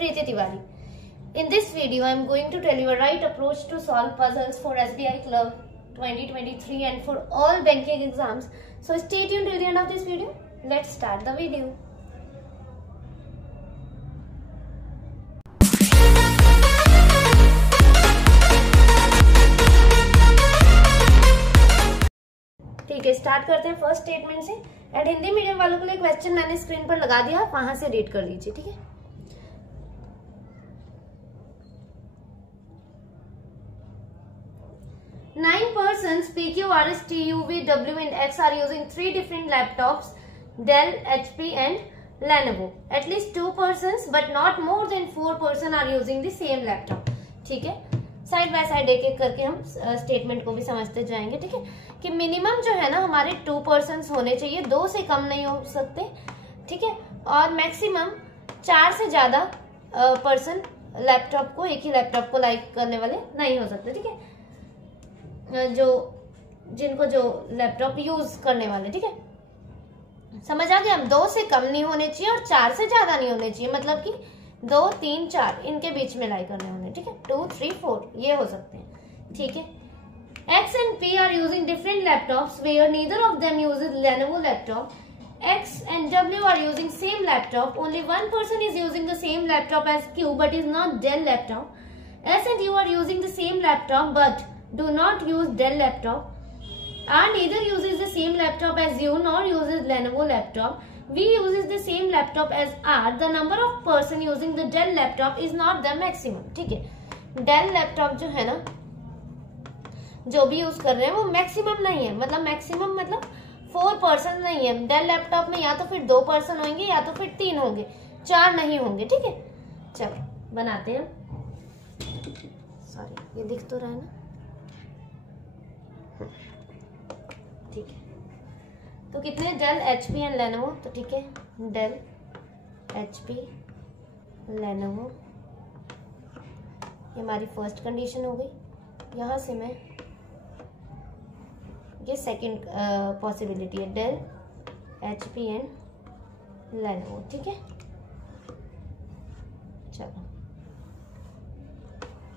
Preeti Tiwari. In this video, I am going to tell you a right approach to solve puzzles for SBI Clerk 2023 and for all banking exams. So stay tuned till the end of this video. Let's start the video. ठीक है, start करते हैं first statement से। And Hindi medium वालों के लिए question मैंने screen पर लगा दिया, वहां से रीड कर लीजिए। ठीक है, 9 persons P, Q, R, S, T, U, V, W and X are using 3 different laptops, Dell, HP and Lenovo. At least 2 persons but not more than 4 persons are using the same laptop. ठीक है, side by side एक एक करके हम statement को भी समझते जाएंगे। ठीक है, कि मिनिमम जो है ना हमारे 2 पर्सन्स होने चाहिए, 2 से कम नहीं हो सकते। ठीक है, और मैक्सिमम 4 से ज्यादा पर्सन लैपटॉप को, एक ही लैपटॉप को लाइक करने वाले नहीं हो सकते। ठीक है, जिनको जो लैपटॉप यूज करने वाले। ठीक है, समझ आ गया। हम 2 से कम नहीं होने चाहिए और 4 से ज्यादा नहीं होने चाहिए, मतलब कि 2, 3, 4 इनके बीच में लाई करने होंगे। ठीक है, 2, 3, 4 ये हो सकते हैं। ठीक है, X and P are using different laptops where neither of them uses Lenovo laptop. X and W are using same laptop. Only one person is using the same laptop as Q but is not Dell laptop. S and U are using the same laptop but do not use Dell laptop. R neither uses the same laptop as U nor uses Lenovo laptop. V uses the same laptop as R. The number of person using the Dell laptop is not the maximum. ठीक है, Dell laptop जो है ना, जो भी use कर रहे हैं वो मैक्सिमम नहीं है। मतलब मैक्सिमम मतलब 4 पर्सन नहीं है डेल लैपटॉप में, या तो फिर 2 पर्सन होंगे या तो फिर 3 होंगे, 4 नहीं होंगे। ठीक है, चलो बनाते हैं। सॉरी, ये दिख तो रहा है ना। ठीक है, तो कितने डेल, एचपी एंड लेनोवो। तो ठीक है, डेल, एचपी, लेनोवो, ये हमारी फर्स्ट कंडीशन हो गई। यहां से मैं ये सेकंड पॉसिबिलिटी है, डेल, एचपी एंड लेनोवो। ठीक है, चलो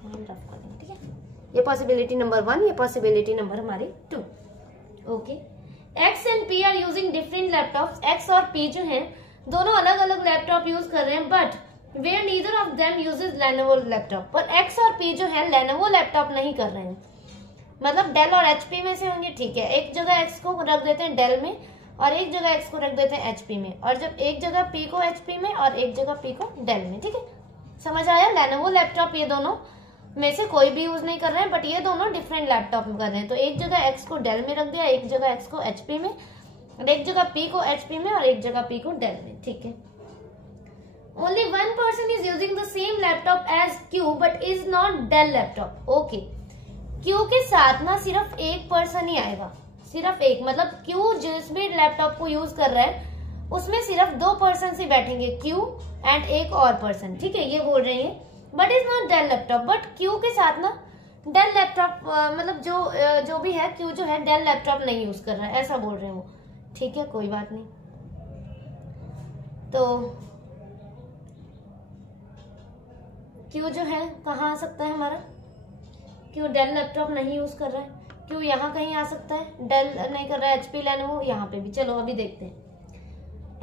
हम रफ कर देंगे। ठीक है, ये पॉसिबिलिटी नंबर 1, ये पॉसिबिलिटी नंबर हमारी 2। Okay, X and P are using different laptops. X और P जो हैं दोनों अलग अलग लैपटॉप यूज कर रहे हैं, but where neither of them uses Lenovo laptop. पर X और P जो है लेनोवो लैपटॉप नहीं कर रहे हैं, मतलब डेल और एचपी में से होंगे। ठीक है, एक जगह एक्स को रख देते हैं डेल में और एक जगह एक्स को रख देते हैं एचपी में, और जब एक जगह पी को एचपी में और एक जगह पी को डेल में। ठीक है, समझ आया। लेनोवो लैपटॉप ये दोनों में से कोई भी यूज नहीं कर रहे हैं, बट ये दोनों डिफरेंट लैपटॉप में कर रहे हैं। तो एक जगह एक्स को डेल में रख दिया, एक जगह एक्स को एचपी में, और एक जगह पी को एचपी में और एक जगह पी को डेल में। ठीक है, only one person is using the same laptop as Q but is not Dell laptop. Okay, Q के साथ ना सिर्फ एक पर्सन ही आएगा, सिर्फ एक, मतलब क्यू जिस भी लैपटॉप को यूज कर रहा है उसमें सिर्फ 2 पर्सन ही बैठेंगे, क्यू एंड एक और पर्सन। ठीक है, ये बोल रहे हैं but is not Dell laptop. But Q के साथ ना डेल लैपटॉप, मतलब जो भी है, क्यू जो है डेल लैपटॉप नहीं यूज कर रहा है, ऐसा बोल रहे हैं वो। ठीक है, कोई बात नहीं। तो क्यू जो है कहाँ आ सकता है हमारा, क्यों डेल लैपटॉप नहीं यूज कर रहा है, क्यों यहाँ कहीं आ सकता है, डेल नहीं कर रहा है, एचपी लेनोवो यहाँ पे भी। चलो अभी देखते हैं।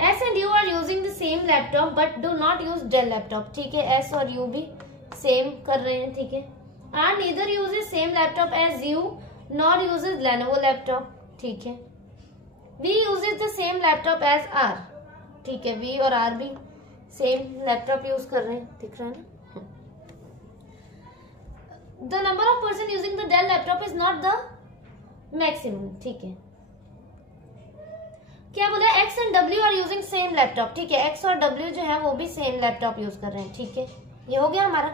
S and U are using the same laptop but do not use Dell laptop. ठीक है, एस और यू भी सेम कर रहे हैं। ठीक है, R neither uses same laptop as U not uses Lenovo laptop. ठीक है, V uses the same laptop as R. ठीक है, वी और आर भी सेम लैपटॉप यूज कर रहे हैं, दिख रहा है ना। The number of person using the Dell laptop is not the maximum. ठीक है, क्या बोला, X and W are using same laptop। ठीक है, X और W जो है वो भी सेम लैपटॉप यूज कर रहे हैं। ठीक है, ये हो गया हमारा।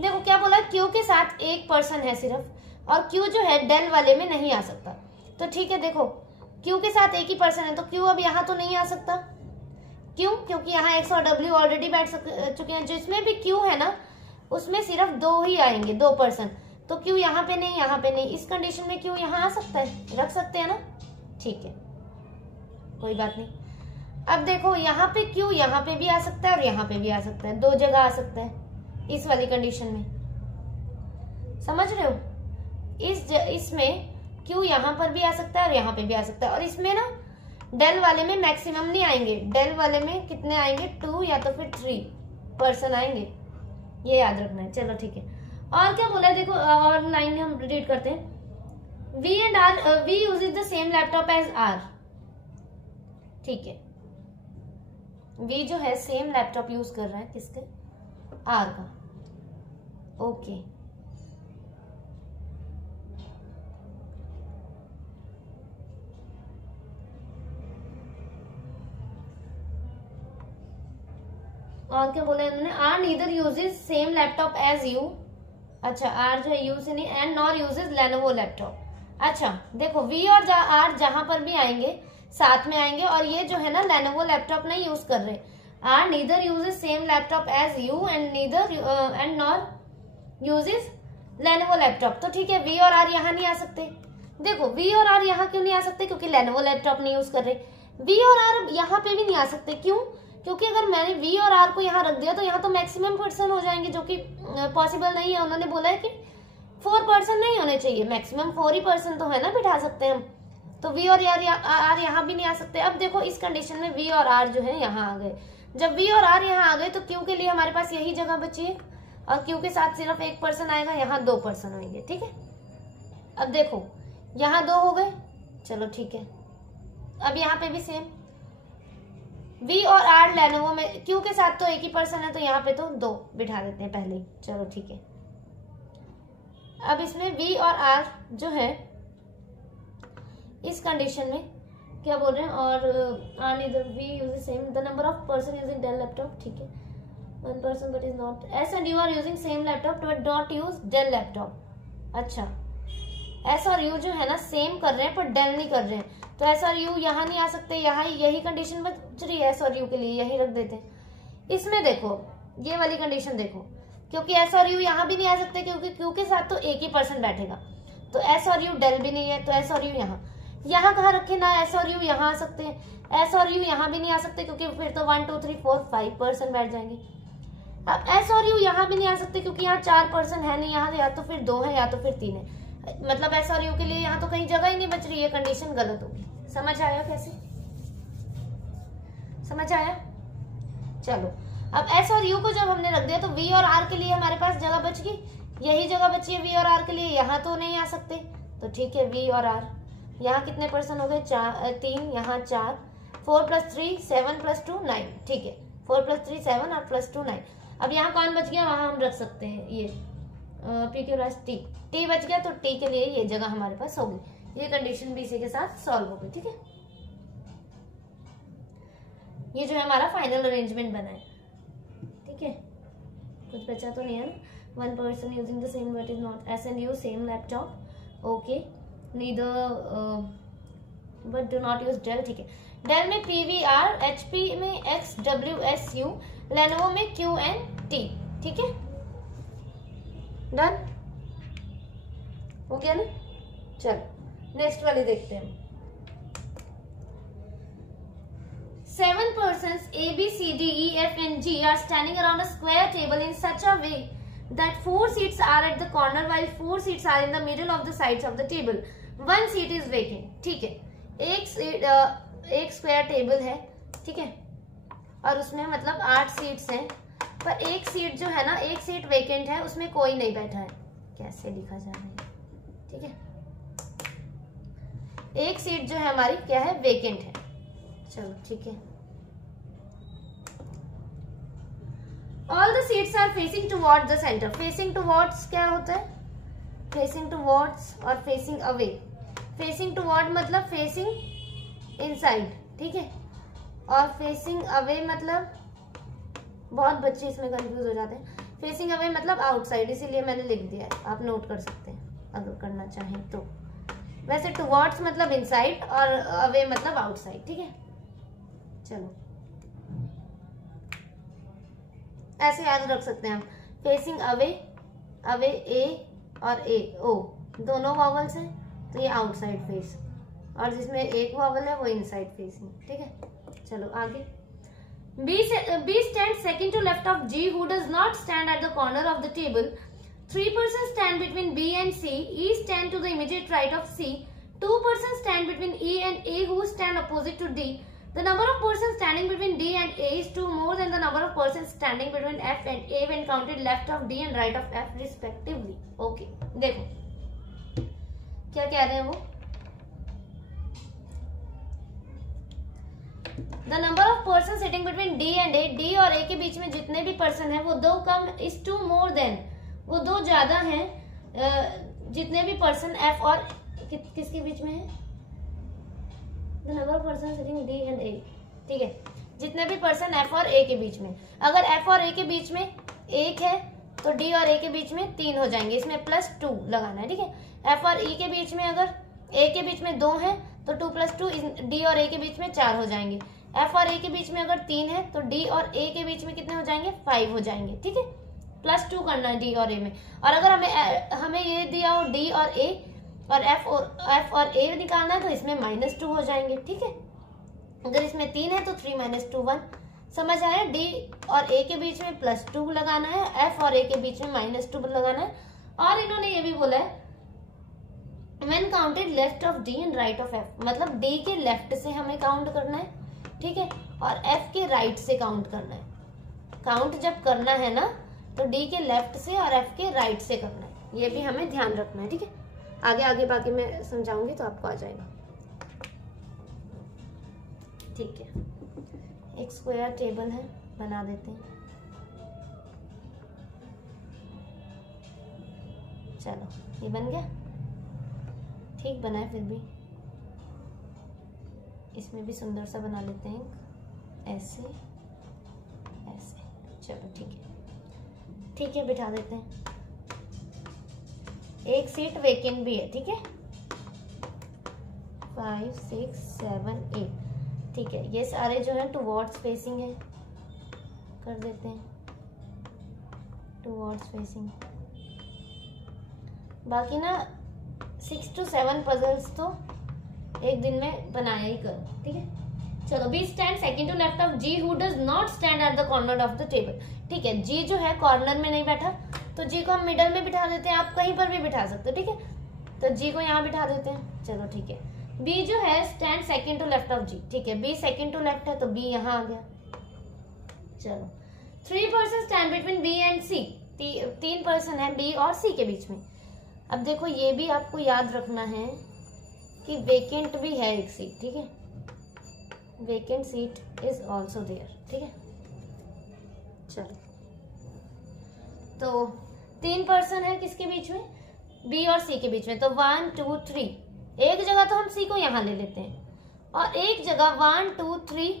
देखो क्या बोला, Q के साथ एक पर्सन है सिर्फ, और Q जो है डेल वाले में नहीं आ सकता। तो ठीक है, देखो Q के साथ एक ही पर्सन है, तो Q अब यहाँ तो नहीं आ सकता। क्यों? क्योंकि यहाँ X और W ऑलरेडी बैठ चुके हैं। जिसमें भी Q है ना उसमें सिर्फ 2 ही आएंगे, 2 पर्सन। तो क्यू यहाँ पे नहीं, यहाँ पे नहीं, इस कंडीशन में क्यू यहाँ आ सकता है, रख सकते हैं ना। ठीक है, कोई बात नहीं। अब देखो यहाँ पे Q यहाँ पे भी आ सकता है और यहाँ पे भी आ सकता है, दो जगह आ सकता है इस वाली कंडीशन में, समझ रहे हो। इसमें Q यहाँ पर भी आ सकता है और यहाँ पे भी आ सकता है, और इसमें ना डेल वाले में मैक्सिमम नहीं आएंगे, डेल वाले में कितने आएंगे 2 या तो फिर 3 पर्सन आएंगे, ये याद रखना है। चलो ठीक है, और क्या बोला है देखो, और लाइन हम रीड करते हैं। V and R, V uses the same laptop as R, ठीक है, V जो है सेम लैपटॉप यूज कर रहा है किसके, R का, ओके। और क्या बोला इन्होंने, R neither uses same laptop as you, अच्छा R जो है U से नहीं, and nor uses Lenovo laptop। अच्छा देखो V और R जहां पर भी आएंगे साथ में आएंगे, और ये जो है ना Lenovo लैपटॉप नहीं यूज कर रहे। R neither uses same laptop as you and nor uses Lenovo laptop, तो ठीक है V और R यहाँ नहीं आ सकते। देखो V और R यहाँ क्यों नहीं आ सकते, क्योंकि Lenovo लैपटॉप नहीं यूज कर रहे। V और R यहाँ पे भी नहीं आ सकते, क्यों, क्योंकि अगर मैंने V और R को यहाँ रख दिया तो यहाँ तो मैक्सिमम पर्सन हो जाएंगे, जो कि पॉसिबल नहीं है। उन्होंने बोला है कि 4 पर्सन नहीं होने चाहिए, मैक्सिमम 4 ही पर्सन तो है ना बिठा सकते हैं हम, तो V और R यहाँ भी नहीं आ सकते। अब देखो इस कंडीशन में V और R जो है यहाँ आ गए, जब V और R यहाँ आ गए तो Q के लिए हमारे पास यही जगह बची है, और Q के साथ सिर्फ 1 पर्सन आएगा, यहाँ 2 पर्सन होंगे, ठीक है। अब देखो यहाँ 2 हो गए, चलो ठीक है। अब यहाँ पे भी सेम, V और R Lenovo में Q के साथ तो 1 ही पर्सन है, तो यहाँ पे तो 2 बिठा देते हैं पहले ही, चलो ठीक है। अब इसमें V और R जो है इस कंडीशन में क्या बोल रहे हैं, और R neither V uses same the number of person using Dell laptop, ठीक है, 1 person but is not S and U are using same laptop but don't use Dell laptop। अच्छा S और U जो है ना सेम कर रहे हैं पर Dell नहीं कर रहे हैं, तो S और U यहाँ नहीं आ सकते, यहाँ यही कंडीशन बच रही है S और U के लिए, यही रख देते हैं। इसमें देखो ये वाली कंडीशन देखो, क्योंकि S और U यहाँ भी नहीं आ सकते, क्योंकि Q के साथ तो 1 ही पर्सन बैठेगा, तो S और U Dell भी नहीं है, तो S और U यहाँ कहाँ रखे ना, S और U यहाँ आ सकते हैं, S और U यहाँ भी नहीं आ सकते, क्योंकि फिर तो 1 2 3 4 5 पर्सन बैठ जाएंगे। अब S और U यहाँ भी नहीं आ सकते, क्योंकि यहाँ 4 पर्सन है नहीं, यहाँ या तो फिर 2 है या तो फिर 3 है, मतलब S और U के लिए यहाँ तो कहीं जगह ही नहीं बच रही है, कंडीशन गलत होगी। समझ आया कैसे, समझ आया। चलो अब S और U को जब हमने रख दिया तो V और R के लिए हमारे पास जगह बच गई, यही जगह बची है V और R के लिए, यहाँ तो नहीं आ सकते, तो ठीक है V और R। यहाँ कितने पर्सन हो गए, 3, यहाँ 4, 4 + 3 7 + 2 9, ठीक है, 4 + 3 7 और +2 9। अब यहाँ कौन बच गया, वहां हम रख सकते हैं ये P के पास T बच गया, तो T के लिए ये जगह हमारे पास होगी। ये कंडीशन भी इसी के साथ सॉल्व हो गई, ठीक है। ये जो है हमारा फाइनल अरेंजमेंट बना है, ठीक है, कुछ बचा तो नहीं है ना। 1 person using the same but is not S and U same laptop, okay, neither but do not use Dell, ठीक है। Dell में PVR, HP में XWSU, Lenovo में QNT, ठीक है, डन हो गया ना। चलो नेक्स्ट वाली देखते हैं। 7 persons A, B, C, D, E, F and G are standing around a square table in such a way that 4 seats are at the corner while 4 seats are in the middle of the sides of the table. 1 seat is vacant, ठीक है। एक square table है, ठीक है, और उसमें मतलब 8 seats हैं, पर एक सीट जो है ना, एक सीट वेकेंट है, उसमें कोई नहीं बैठा है। कैसे लिखा जा रहा है, ठीक है, एक सीट जो है हमारी क्या है, वेकेंट है। चलो ठीक है। All the seats are facing towards the center. Facing towards क्या होता है, facing towards और facing away। facing toward मतलब facing inside, ठीक है, और facing away मतलब, बहुत बच्चे इसमें कंफ्यूज हो जाते हैं, facing away मतलब outside, इसीलिए मैंने लिख दिया है, आप नोट कर सकते हैं अगर करना चाहें तो। वैसे towards मतलब inside और away मतलब outside, ठीक है। चलो ऐसे याद रख सकते हैं हम, फेसिंग अवे, अवे ए और ए ओ दोनों वॉवल्स हैं, तो ये आउटसाइड फेस, और जिसमें एक वॉवल है वो इनसाइड फेसिंग, ठीक है। चलो आगे। B stands second to left of G, who does not stand at the corner of the table. 3 persons stand between B and C. E stand to the immediate right of C. 2 persons stand between E and A, who stand opposite to D. The number of persons standing between D and A is 2 more than the number of persons standing between F and A when counted left of D and right of F respectively. Okay, देखो क्या कह रहे हैं वो। The number of persons sitting between D and A, D और A के बीच में जितने भी पर्सन हैं वो 2 कम is 2 more than, वो 2 ज्यादा हैं जितने भी पर्सन F और किसके बीच में है। The number of persons sitting D and A, ठीक है, जितने भी पर्सन F और A के बीच में। अगर F और A के बीच में 1 है तो D और A के बीच में 3 हो जाएंगे, इसमें +2 लगाना है, ठीक है। F और E के बीच में अगर A के बीच में 2 है तो 2 + 2 D और A के बीच में 4 हो जाएंगे। F और A के बीच में अगर 3 है तो D और A के बीच में कितने हो जाएंगे, 5 हो जाएंगे, ठीक है। +2 करना है D और A में। और अगर हमें ये दिया हो D और A और F और A निकालना है तो इसमें -2 हो जाएंगे, ठीक है। अगर इसमें 3 है तो 3 - 2 1। समझ आया। D और A के बीच में +2 लगाना है, F और A के बीच में -2 लगाना है। और इन्होंने ये भी बोला है when counted left of D and right of F, मतलब D के लेफ्ट से हमें काउंट करना है, ठीक है, और F के राइट से काउंट करना है। काउंट जब करना है ना तो D के लेफ्ट से और F के राइट से करना है, ये भी हमें ध्यान रखना है, ठीक है। आगे बाकी मैं समझाऊंगी तो आपको आ जाएगा, ठीक है। एक स्क्वायर टेबल है, बना देते हैं। चलो ये बन गया, ठीक बना है, फिर भी इसमें भी सुंदर सा बना लेते हैं, ऐसे ऐसे। चलो ठीक है, बिठा देते हैं। एक सीट वेकेंट भी है, ठीक है। 5 6 7 8, ठीक है। ये सारे जो है टुवर्ड्स फेसिंग है, कर देते हैं टुवर्ड्स फेसिंग। बाकी ना 6 to 7 पजल्स तो एक दिन में बनाया ही करो, ठीक है। चलो B stand second to left of G, who does not stand at the corner of the table, ठीक है। G जो है कॉर्नर में नहीं बैठा तो G को हम मिडल में बिठा देते हैं, आप कहीं पर भी बिठा सकते हो, ठीक है। तो G को यहाँ बिठा देते हैं, चलो ठीक है। B जो है stand second to left of G, ठीक है। B सेकंड टू लेफ्ट है तो B यहाँ आ गया। चलो 3 person stand between B and C, 3 person है B और C के बीच में। अब देखो ये भी आपको याद रखना है कि वेकेंट भी है एक सीट, ठीक है। Vacant seat is also there, ठीक है। चलो तो 3 पर्सन है किसके बीच में, B और C के बीच में। तो 1 2 3, एक जगह तो हम C को यहाँ ले लेते हैं और एक जगह 1 2 3,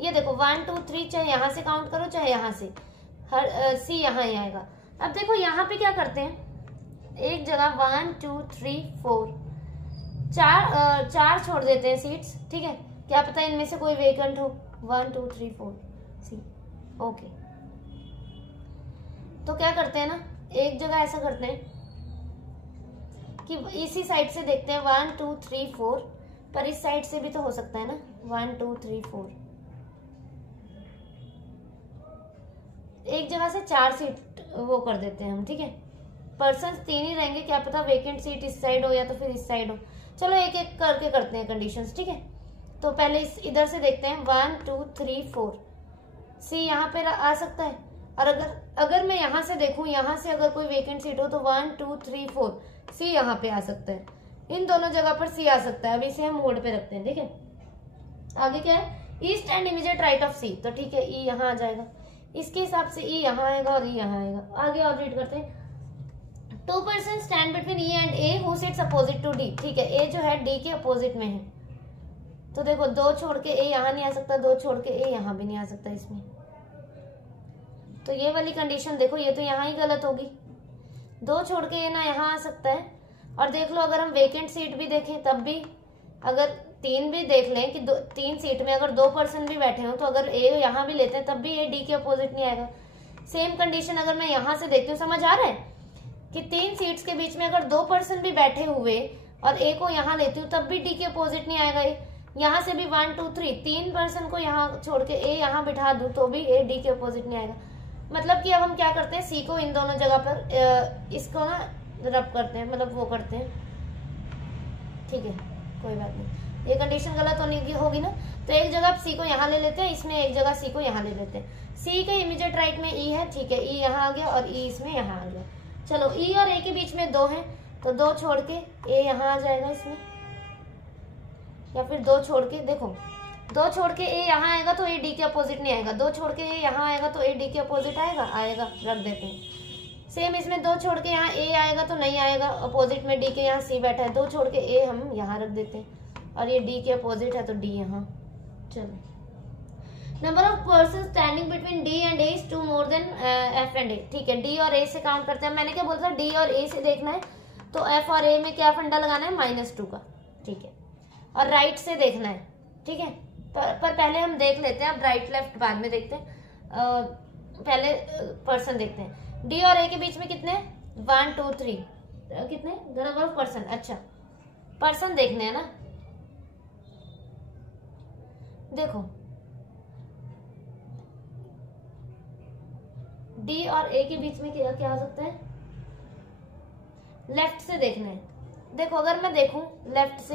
ये देखो 1 2 3, चाहे यहाँ से काउंट करो चाहे यहाँ से, हर C यहाँ ही आएगा। अब देखो यहाँ पे क्या करते हैं, एक जगह 1 2 3 4, चार छोड़ देते हैं सीट्स, ठीक है। क्या पता इनमें से कोई वेकेंट हो। 1 2 3 4 सी, ओके। तो क्या करते हैं ना, एक जगह ऐसा करते हैं कि इसी साइड से देखते हैं 1 2 3 4, पर इस साइड से भी तो हो सकता है ना 1 2 3 4। एक जगह से 4 सीट वो कर देते हैं हम, ठीक है। पर्सन 3 ही रहेंगे, क्या पता वेकेंट सीट इस साइड हो या तो फिर इस साइड हो। चलो एक एक करके करते हैं कंडीशंस, ठीक है। तो पहले इधर से देखते हैं 1 2 3 4, सी यहाँ पे आ सकता है। और अगर मैं यहाँ से देखूं, यहाँ से अगर कोई वेकेंट सीट हो तो 1 2 3 4, सी यहाँ पे आ सकता है। इन दोनों जगह पर सी आ सकता है। अभी इसे हम मोड पे रखते हैं, ठीक है। आगे क्या है, E stand immediate right of C, तो ठीक है ई यहाँ आ जाएगा। इसके हिसाब से ई यहाँ आएगा और ई यहाँ आएगा। आगे और रीड करते हैं। 2 person stand between E and A who sits opposite to D, ठीक है। A जो है D के अपोजिट में है, तो देखो 2 छोड़ के A यहाँ नहीं आ सकता, 2 छोड़ के A यहाँ भी नहीं आ सकता इसमें। तो ये वाली कंडीशन देखो, ये तो यहाँ ही गलत होगी। 2 छोड़ के A ना यहाँ आ सकता है। और देख लो अगर हम वेकेंट सीट भी देखें तब भी, अगर 3 भी देख लें कि 3 सीट में अगर 2 पर्सन भी बैठे हो तो अगर A यहाँ भी लेते हैं तब भी A D के अपोजिट नहीं आएगा। सेम कंडीशन अगर मैं यहाँ से देखती हूँ, समझ आ रहा है कि 3 सीट्स के बीच में अगर 2 पर्सन भी बैठे हुए और A को यहाँ लेती हूँ तब भी D के अपोजिट नहीं आएगा। यहाँ से भी 1 2 3 3 पर्सन को यहाँ छोड़ के ए यहाँ बिठा दूं तो भी ए डी के अपोजिट नहीं आएगा। मतलब कि अब हम क्या करते हैं, सी को इन दोनों जगह पर इसको ना रब करते हैं, मतलब वो करते हैं, ठीक है कोई बात नहीं, ये कंडीशन गलत होगी ना। तो एक जगह आप सी को यहाँ ले लेते हैं, इसमें एक जगह सी को यहाँ ले लेते हैं। सी के इमीडिएट राइट में ई है, ठीक है, ई यहाँ आ गया और ई इसमें यहाँ आ गया। चलो ई और ए के बीच में 2 है तो 2 छोड़ के ए यहाँ आ जाएगा इसमें, या फिर 2 छोड़ के, देखो 2 छोड़ के ए यहाँ आएगा तो ए डी के अपोजिट नहीं आएगा, 2 छोड़ के ए यहाँ आएगा तो ए डी के अपोजिट आएगा, रख देते हैं। सेम इसमें 2 छोड़ के यहाँ ए आएगा तो नहीं आएगा, अपोजिट में डी के यहाँ सी बैठा है, 2 छोड़ के ए हम यहाँ रख देते हैं और ये डी के अपोजिट है तो डी यहाँ। चलो number of person standing between D and A is 2 more than F and A, ठीक है, डी और ए से काउंट करते हैं। मैंने क्या बोला था, डी और ए से देखना है तो एफ और ए में क्या फंडा लगाना है, -2 का, ठीक है, और राइट से देखना है, ठीक है। पर पहले हम देख लेते हैं, अब राइट लेफ्ट बाद में देखते हैं, पहले पर्सन देखते हैं। डी और ए के बीच में कितने, 1 2 3, कितने द नंबर ऑफ पर्सन, अच्छा पर्सन देखने हैं ना। देखो डी और ए के बीच में क्या हो सकता है, लेफ्ट से देखना है। देखो अगर मैं देखूं लेफ्ट से,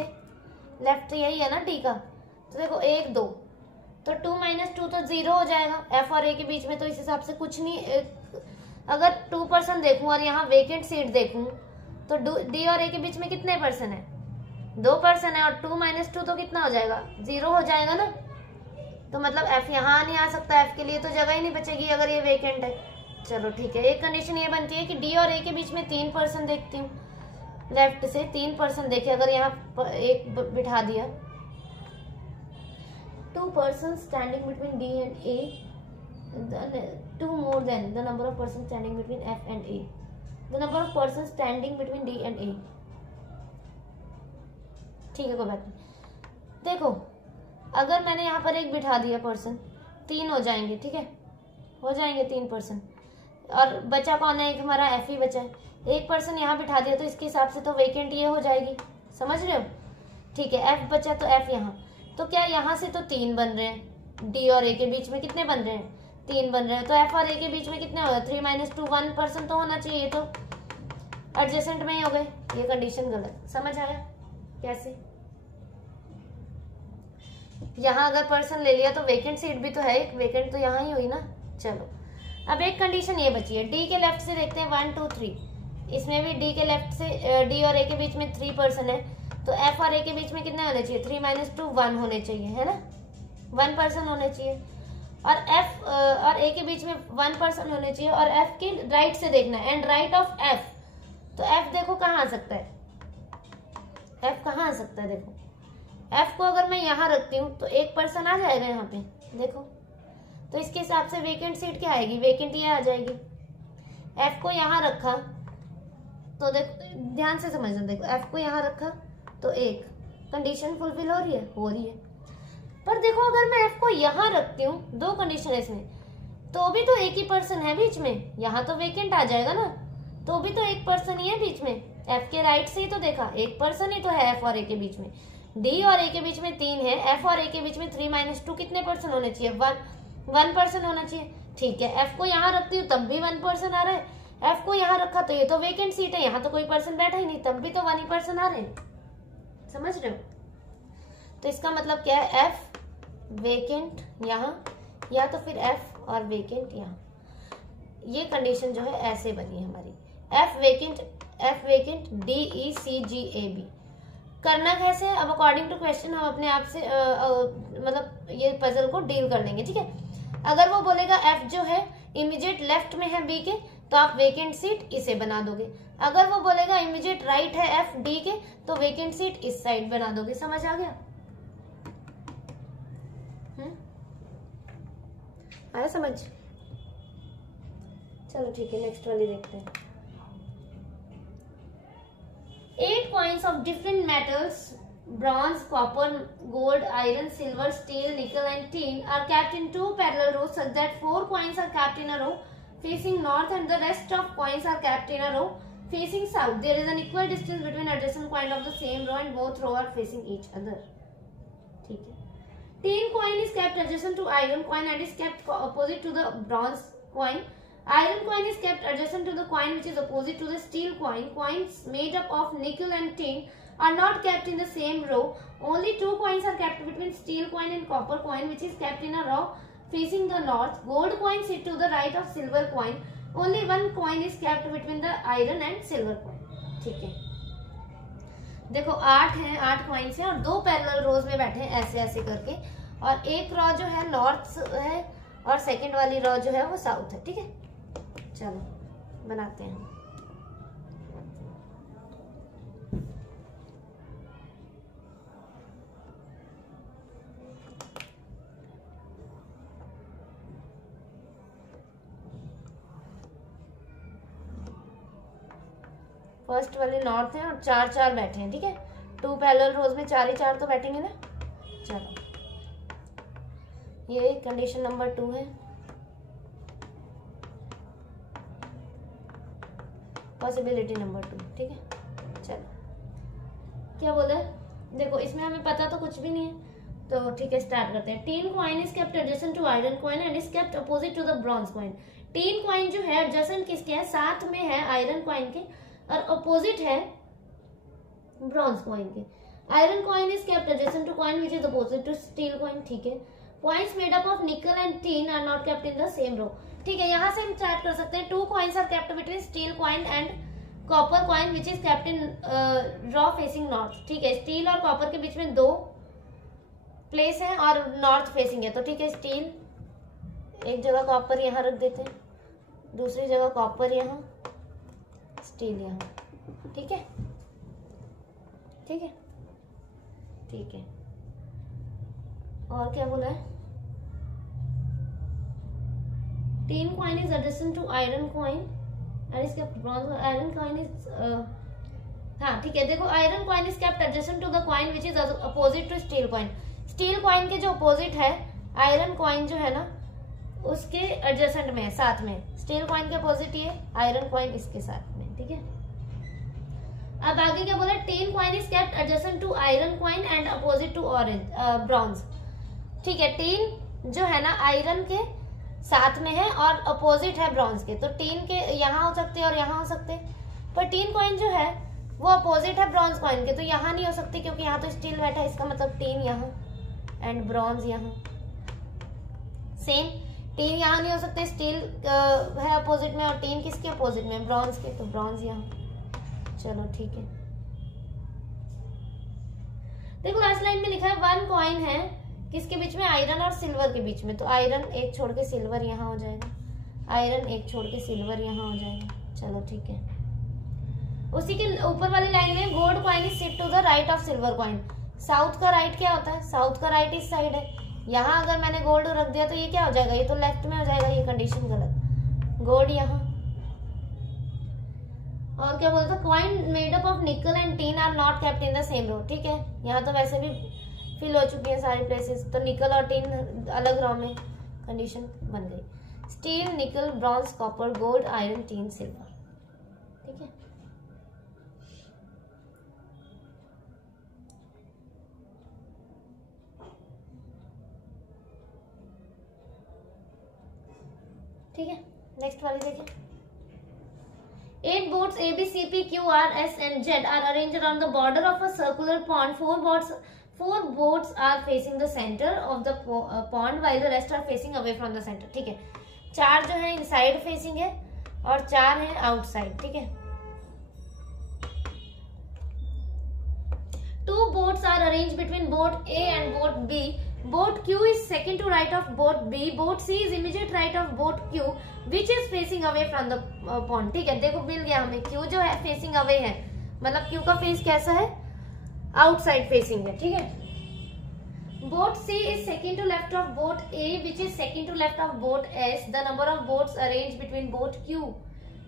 लेफ्ट यही है ना डी का, तो देखो 1 2 तो 2 - 2 तो 0 हो जाएगा एफ और ए के बीच में, तो इस हिसाब से कुछ नहीं। अगर 2 पर्सन देखूं और यहाँ वेकेंट सीट देखूं तो डी और ए के बीच में कितने पर्सन है, 2 पर्सन है, और 2 - 2 तो कितना हो जाएगा, 0 हो जाएगा ना। तो मतलब एफ यहाँ नहीं आ सकता, एफ के लिए तो जगह ही नहीं बचेगी अगर ये वेकेंट है। चलो ठीक है, एक कंडीशन ये बनती है कि डी और ए के बीच में 3 पर्सन देखती हूँ, लेफ्ट से 3 पर्सन देखे, अगर यहाँ एक बिठा दिया, 2 person standing between D and A, 2 more than the number of person standing between F and A, the number of person standing between D and A, ठीक है कोई बात नहीं। देखो अगर मैंने यहाँ पर एक बिठा दिया पर्सन, 3 हो जाएंगे, ठीक है, हो जाएंगे 3 पर्सन, और बचा कौन है, एक हमारा एफ ही बचा है। एक पर्सन यहाँ बिठा दिया तो इसके हिसाब से तो वेकेंट ये हो जाएगी, समझ रहे हो, ठीक है, एफ बचा तो एफ यहाँ, तो क्या यहाँ से तो 3 बन रहे हैं, डी और ए के बीच में कितने बन रहे हैं, 3 बन रहे हैं, तो एफ और ए के बीच में कितने हो गए, 3 - 2 1 पर्सन तो होना चाहिए, ये तो एडजेसेंट में ही हो गए, ये कंडीशन गलत। समझ आया कैसे, यहाँ अगर पर्सन ले लिया तो वेकेंट सीट भी तो है, एक वेकेंट तो यहाँ ही हुई ना। चलो अब एक कंडीशन ये बची है, डी के लेफ्ट से देखते हैं, 1 2 3, इसमें भी डी के लेफ्ट से डी और ए के बीच में 3 पर्सन है, तो एफ और ए के बीच में कितने होने चाहिए, 3 - 2 1 होने चाहिए, है ना, 1 पर्सन होने चाहिए, और एफ और ए के बीच में 1 पर्सन होने चाहिए, और एफ के राइट से देखना है, एंड राइट ऑफ एफ, तो एफ देखो कहाँ आ सकता है, एफ कहाँ आ सकता है, देखो एफ को अगर मैं यहाँ रखती हूँ तो एक पर्सन आ जाएगा यहाँ पे, देखो, तो इसके हिसाब से वेकेंट सीट क्या आएगी, वेकेंट ये आ जाएगी। एफ को यहाँ रखा तो देखो ध्यान से समझना, देखो एफ को यहाँ रखा तो एक कंडीशन फुलफिल हो रही है, पर देखो अगर मैं एफ को यहाँ रखती हूँ, 2 कंडीशन है इसमें, तो भी तो एक ही पर्सन है बीच में, यहाँ तो वेकेंट आ जाएगा ना, तो भी तो एक पर्सन ही है बीच में, एफ के राइट से ही तो देखा, एक पर्सन ही तो है एफ और ए के बीच में, डी और ए के बीच में 3 है, एफ और ए के बीच में 3 - 2 कितने पर्सन होने चाहिए, 1 पर्सन होना चाहिए, ठीक है। एफ को यहाँ रखती हूँ तब भी 1 पर्सन आ रहा है, एफ को यहाँ रखा तो ये तो वेकेंट सीट है, यहाँ तो कोई पर्सन बैठा ही नहीं, तब भी तो 1 ही पर्सन आ रहे हैं, समझ रहे हो। तो इसका मतलब क्या है, एफ वेकेंट यहाँ, या तो फिर एफ और वेकेंट यहाँ, ये कंडीशन जो है ऐसे बनी है हमारी, F vacant D E C G A B. करना कैसे है, अब अकॉर्डिंग टू क्वेश्चन हम अपने आप से मतलब ये पजल को डील कर लेंगे, ठीक है। अगर वो बोलेगा एफ जो है इमीडिएट लेफ्ट में है बी के, तो आप वेकेंट सीट इसे बना दोगे, अगर वो बोलेगा इमीडिएट राइट है एफ डी के, तो वेकेंट सीट इस साइड बना दोगे। समझ आ गया, आया समझ। चलो ठीक है, नेक्स्ट वाली देखते हैं। 8 coins of different metals, bronze, copper, gold, iron, silver, steel, nickel and tin are kept in 2 parallel rows such that 4 coins are kept in a row facing north and the rest of coins are kept in a row facing south. There is an equal distance between adjacent coins of the same row and both rows are facing each other. ठीक है। tin coin is kept adjacent to iron coin and is kept opposite to the bronze coin. Iron coin is kept adjacent to the coin which is opposite to the steel coin. Coins made up of nickel and tin are not kept in the same row. Only 2 coins are kept between steel coin and copper coin which is kept in a row facing the north. Gold coin sit to the right of silver coin. Only 1 coin is kept between the iron and silver coin. ठीक है, देखो 8 हैं, 8 coins हैं और 2 parallel रोज में बैठे हैं ऐसे ऐसे करके, और एक रॉ जो है नॉर्थ है और सेकंड वाली रॉ जो है वो साउथ है। ठीक है, चलो बनाते हैं। फर्स्ट वाले नॉर्थ है और 4 4 बैठे हैं। ठीक है, 2 पैरेलल रोज में 4 ही 4 तो बैठेंगे ना। चलो, ये कंडीशन नंबर 2 है। Possibility number 2। ठीक है, चलो क्या बोला है, देखो इसमें हमें पता तो कुछ भी नहीं है, तो ठीक है स्टार्ट करते हैं। Tin coin is kept adjacent to iron coin and is kept opposite to the bronze coin. Tin coin जो है एडजेसेंट किसके है, साथ में है आयरन कॉइन के और अपोजिट है ब्रॉन्ज कॉइन के। Iron coin is kept adjacent to coin which is opposite to steel coin. ठीक है, coins made up of nickel and tin are not kept in the same row. ठीक है, यहाँ से हम स्टार्ट कर सकते हैं। 2 coins are kept between steel coin and copper coin which is kept in row facing north. ठीक है, स्टील और कॉपर के बीच में 2 प्लेस है और नॉर्थ फेसिंग है, तो ठीक है स्टील एक जगह, कॉपर यहाँ रख देते हैं, दूसरी जगह कॉपर यहाँ, स्टील यहाँ। ठीक है, ठीक है, ठीक है। और क्या बोला है, tin coin is adjacent to iron coin and is kept bronze. Iron coin is हाँ ठीक है, देखो iron coin is kept adjacent to the coin which is opposite to steel coin. Steel coin के जो अपोजिट है iron coin जो है ना उसके एडजेसेंट में है, साथ में। स्टील कॉइन के अपोजिट ये, आयरन कॉइन इसके साथ में। ठीक है, अब आगे क्या बोला, tin coin is kept adjacent to iron coin and opposite to orange bronze. ठीक है, टीन जो है ना आयरन के साथ में है और अपोजिट है ब्रॉन्ज के, तो टीन के यहाँ हो सकते और यहाँ हो सकते, पर टीन कॉइन जो है वो अपोजिट है ब्रॉन्ज कॉइन के, तो यहाँ नहीं हो सकती क्योंकि यहाँ तो स्टील बैठा है, इसका मतलब टीन यहाँ एंड ब्रॉन्ज यहाँ। सेम टीन यहाँ नहीं हो सकते, स्टील है अपोजिट में और टीन किसके अपोजिट में, ब्रॉन्ज के, तो ब्रॉन्ज यहाँ। चलो ठीक है, देखो लास्ट लाइन में लिखा है 1 कॉइन है किसके बीच में, आयरन और सिल्वर के बीच में, तो आयरन एक छोड़ के सिल्वर यहाँ हो जाएगा, आयरन एक छोड़ के सिल्वर यहाँ हो जाएगा। चलो ठीक है, उसी के ऊपर वाली लाइन में gold coin is sit to the right of silver coin. South का राइट क्या होता है, साउथ का राइट इस साइड है, यहाँ अगर मैंने गोल्ड रख दिया तो ये क्या हो जाएगा, ये तो लेफ्ट में हो जाएगा, ये कंडीशन गलत, गोल्ड यहाँ। और क्या बोलता, coin made up of nickel and tin are not kept in the same row. ठीक है, यहाँ तो वैसे भी फिल हो चुकी है सारी प्लेसेस, तो निकल और टीन अलग रो में, कंडीशन बन गई। स्टील, निकल, bronze, copper, gold, iron, tin, silver. ठीक है, ठीक है, नेक्स्ट वाली देखिए। 8 boats A, B, C, P, Q, R, S and Z are arranged around the border of a circular pond. 4 boats are facing the center of the pond while the rest are facing away from the center. ठीक है, 4 जो है inside facing है और 4 है outside. ठीक है, 2 boats are arranged between boat A and boat B. Boat Q is second to right of boat B. Boat C is immediate right of boat Q, which is facing away from the pond. ठीक है, देखो मिल गया हमें, Q जो है facing away है, मतलब Q का फेस कैसा है, आउटसाइड फेसिंग है। ठीक है, boat C is second to left of boat A, which is second to left of boat S. The number of boats arranged between boat Q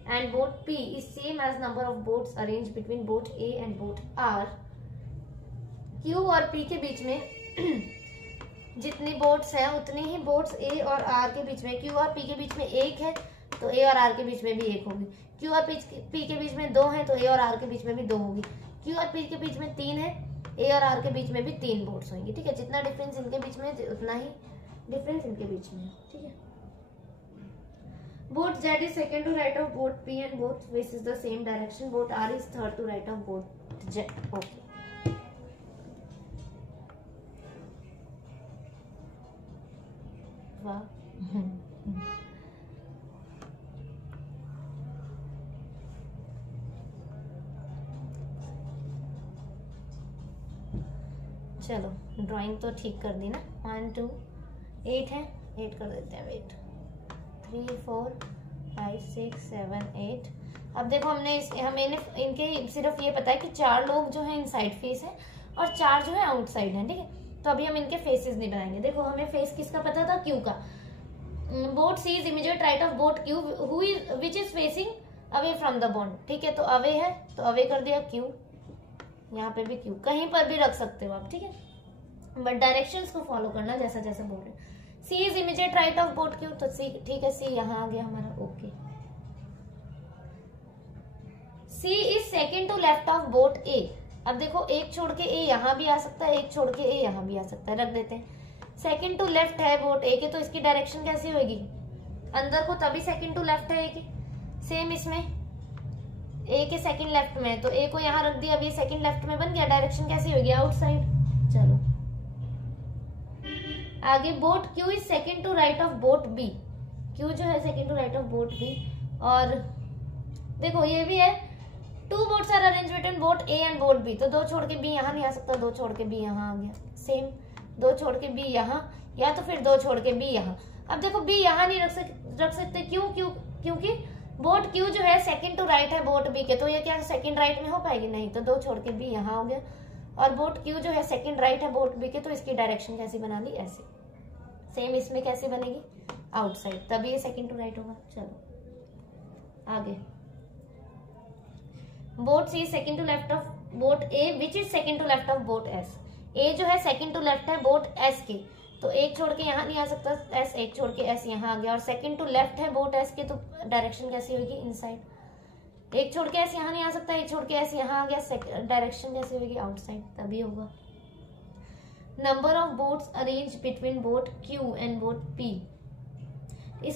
and boat P is same as number of boats arranged between boat A and boat R. Q और P के बीच में जितनी boats हैं उतनी ही boats ए और are के बीच में, Q और पी के बीच में 1 है तो ए और आर के बीच में भी 1 होगी, क्यू और पी के बीच में 2 है तो ए और आर के बीच में भी 2 होगी, क्यू और पी के बीच में 3 है ए और आर के बीच में भी 3 बोट्स होंगे, ठीक है। जितना डिफरेंस इनके बीच में है उतना ही डिफरेंस इनके बीच में है, ठीक है। Boat Z is second to right of boat P and both faces the same direction. Boat R is third to right of boat Z. Okay. वाह चलो ड्राइंग तो ठीक कर दी ना। 1 2 8 है, 8 कर देते हैं। वेट 3 4 5 6 7 8। अब देखो हमें इनके सिर्फ ये पता है कि 4 लोग जो है इनसाइड फेस है और 4 जो है आउटसाइड है, ठीक है। तो अभी हम इनके फेसेस नहीं बनाएंगे। देखो हमें फेस किसका पता था, क्यू का। Boat C is immediate right of boat Q which is facing away from the bond, ठीक है। तो अवे है तो अवे कर दिया क्यू, यहाँ पे भी क्यू, कहीं पर भी रख सकते हो आप, ठीक है। बट डायरेक्शंस को फॉलो करना जैसा जैसा बोल रहे हैं। C is immediate right of boat Q, तो सी, ठीक है, सी यहाँ आ गया हमारा। Okay, C is second to left of boat A. अब देखो एक छोड़ के ए यहाँ भी आ सकता है, एक छोड़ के ए यहाँ भी आ सकता है, रख देते हैं। सेकेंड टू लेफ्ट है बोट ए के, तो इसकी डायरेक्शन कैसी होगी, अंदर को, तभी सेकेंड टू लेफ्ट है ए की। सेम इसमें ए के सेकेंड लेफ्ट में, तो ए को यहाँ रख दिया, अब ये सेकेंड लेफ्ट में बन गया, डायरेक्शन कैसी होगी, आउटसाइड। चलो आगे, boat Q is second to right of boat B. Q जो है second to right of boat B. और देखो ये भी है, 2 boats are arrange between boat A and boat B, तो 2 छोड़ के बी यहाँ नहीं आ सकता, 2 छोड़ के बी यहाँ आ गया। सेम 2 छोड़ के बी यहाँ, या तो फिर 2 छोड़ के बी यहाँ। अब देखो बी यहाँ नहीं रख सकते, क्योंकि बोट क्यू जो है सेकंड टू राइट है बोट बी के, तो ये क्या सेकंड राइट में हो पाएगी, नहीं। तो 2 छोड़ के बी यहाँ हो गया, और बोट क्यू जो है सेकंड राइट है बोट बी के, तो इसकी डायरेक्शन कैसी बना ली, ऐसे। सेम इसमें कैसे बनेगी, आउटसाइड, तभी ये सेकंड टू राइट होगा। चलो आगे, boat C second to left of boat A which is second to left of boat S. A जो है सेकंड टू लेफ्ट है बोट एस के, तो एक छोड़ के यहाँ नहीं आ सकता, एस, एक छोड़ के एस यहाँ आ गया। और सेकंड टू लेफ्ट है बोट एस के, तो डायरेक्शन कैसी होगी, इनसाइड। एक छोड़ के एस यहाँ नहीं आ सकता, एक छोड़ के एस यहाँ आ गया, डायरेक्शन कैसी होगी, आउटसाइड, तभी होगा। Number of boats arrange between boat Q and boat P is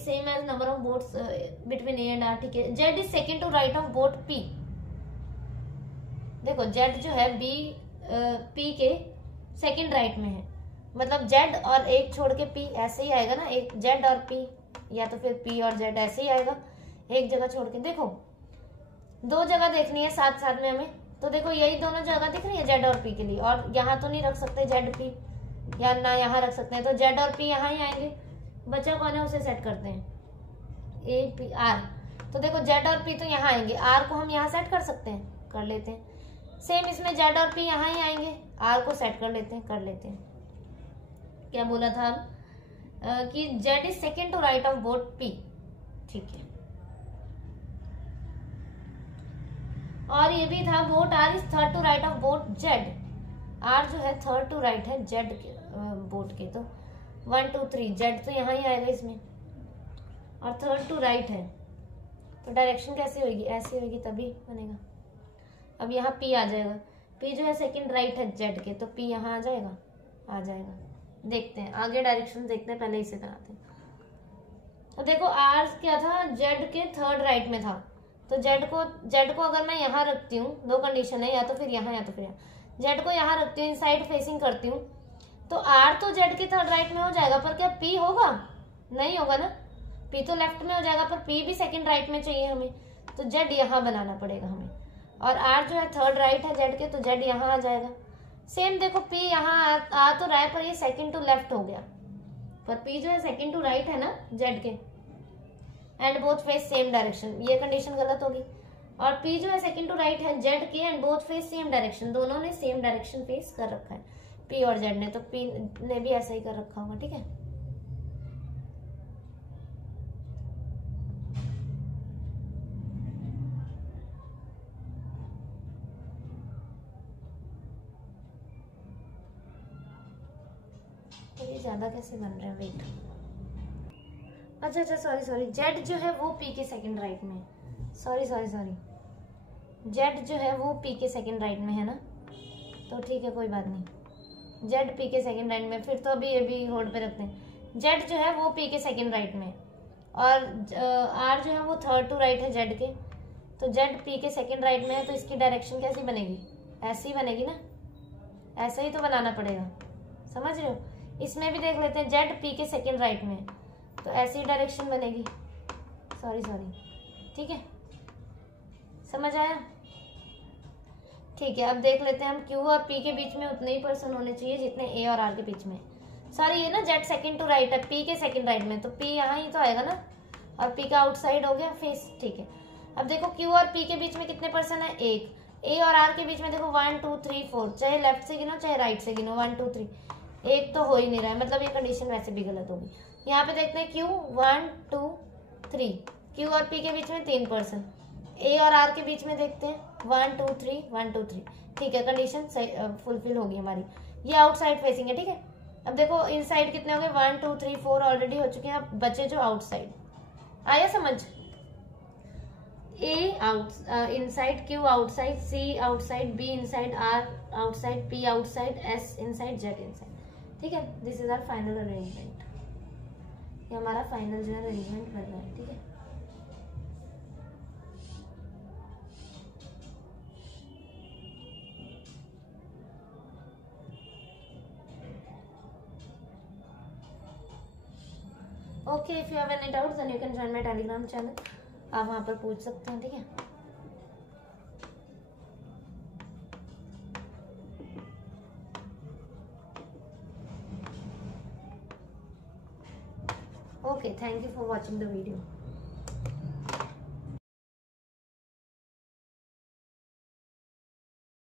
same as number of boats between A and R, ठीक है। Z is second to right of boat P. देखो जेड जो है B P के second right में है, मतलब Z और एक छोड़ के पी, ऐसे ही आएगा ना, एक जेड और पी, या तो फिर पी और जेड, ऐसे ही आएगा, एक जगह छोड़ के। देखो 2 जगह देखनी है साथ साथ में हमें, तो देखो यही दोनों जगह दिख रही है जेड और पी के लिए, और यहाँ तो नहीं रख सकते जेड पी, या ना यहाँ रख सकते हैं, तो जेड और पी यहाँ ही आएंगे। बचा कौन है, उसे सेट करते हैं, ए पी आर। तो देखो जेड और पी तो यहाँ आएंगे, आर को हम यहाँ सेट कर सकते हैं, कर लेते हैं। सेम इसमें जेड और पी यहाँ ही आएंगे, आर को सेट कर लेते हैं, कर लेते हैं। क्या बोला था अब कि Z is second to right of boat P, ठीक है। और ये भी था, boat R is third to right of boat Z. R जो है थर्ड टू राइट है जेड के, बोट के, तो 1 2 3 जेड तो यहाँ ही आएगा इसमें, और थर्ड टू राइट है, तो डायरेक्शन कैसी होगी, ऐसी होगी, तभी बनेगा। अब यहाँ पी आ जाएगा, पी जो है सेकंड राइट है जेड के, तो पी यहाँ आ जाएगा, आ जाएगा। देखते हैं आगे डायरेक्शन, देखते हैं, पहले इसे बनाते हैं। तो देखो आर क्या था, जेड के थर्ड राइट में था, तो जेड को अगर मैं यहाँ रखती हूँ, 2 कंडीशन है, या तो फिर यहाँ या तो फिर यहाँ। जेड को यहाँ रखती हूँ, इनसाइड फेसिंग करती हूँ, तो आर तो जेड के थर्ड राइट में हो जाएगा, पर क्या पी होगा, नहीं होगा ना। पी तो लेफ्ट में हो जाएगा, पर पी भी सेकंड राइट में चाहिए हमें, तो जेड यहाँ बनाना पड़ेगा हमें। और आर जो है थर्ड राइट है जेड के, तो जेड यहाँ आ जाएगा। सेम देखो पी यहाँ आ तो रहा है, पर ये सेकंड टू लेफ्ट हो गया, पर पी जो है सेकंड टू राइट है ना जेड के, and both face same direction, ये कंडीशन गलत होगी। और पी जो है सेकंड टू राइट है जेड के, and both face same direction, दोनों ने सेम डायरेक्शन फेस कर रखा है, पी और जेड ने, तो पी ने भी ऐसा ही कर रखा होगा, ठीक है। ये ज्यादा कैसे बन रहे हैं, वेट, अच्छा सॉरी, जेड जो है वो पी के सेकंड राइट में, सॉरी जेड जो है वो पी के सेकंड राइट में है ना, तो ठीक है, कोई बात नहीं। जेड पी के सेकेंड राइट में, फिर तो अभी ये भी होल्ड पे रखते हैं। जेड जो है वो पी के सेकेंड राइट में, और आर जो है वो थर्ड टू राइट है जेड के। तो जेड पी के सेकेंड राइट में है, तो इसकी डायरेक्शन कैसी बनेगी? ऐसी ही बनेगी ना, ऐसा ही तो बनाना पड़ेगा, समझ रहे हो? इसमें भी देख लेते हैं, जेड पी के सेकेंड राइट में, तो ऐसी डायरेक्शन बनेगी। सॉरी, ठीक है, समझ आया? ठीक है, अब देख लेते हैं हम, क्यू और पी के बीच में उतने ही पर्सन होने चाहिए जितने ए और आर के बीच में। सॉरी, ये ना जेड सेकेंड टू राइट है, पी के सेकेंड राइट में, तो पी यहाँ ही तो आएगा ना, और पी का आउटसाइड हो गया फेस। ठीक है, अब देखो क्यू और पी के बीच में कितने पर्सन है? एक। ए और आर के बीच में देखो 1 2 3 4, चाहे लेफ्ट से गिनो चाहे राइट से गिनो, 1 2 3, एक तो हो ही नहीं रहा है, मतलब ये कंडीशन वैसे भी गलत होगी। यहाँ पे देखते हैं क्यू 1 2 3, क्यू और पी के बीच में 3 पर्सन। ए और आर के बीच में देखते हैं 1 2 3 1 2 3। ठीक है, कंडीशन फुलफिल होगी हमारी। ये आउटसाइड फेसिंग है, ठीक है। अब देखो इनसाइड कितने हो गए? 1 2 3 4 ऑलरेडी हो चुके हैं, अब बचे जो आउटसाइड। आया समझ? A out inside, Q outside, C outside, B inside, R outside, P outside, S inside, Z inside. ठीक है, this is our final arrangement. ये हमारा फाइनल जो है अरेंजमेंट बन रहा है, ठीक है। Okay, if you have any doubts then you can join my Telegram channel. आप वहाँ पर पूछ सकते हैं, ठीक है। Okay, thank you for watching the video.